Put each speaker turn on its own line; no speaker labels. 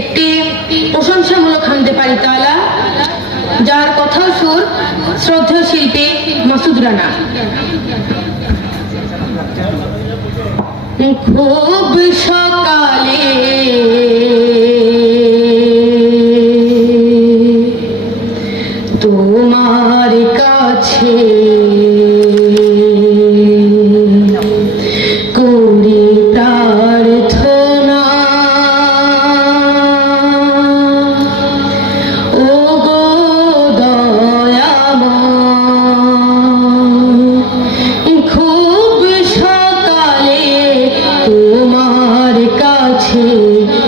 একটি প্রশংসামূলক হানতে পারি তালা, যার কথা সুর শ্রদ্ধা শিল্পী মাসুদ রানা। খুব সকালে তোমার কাছে to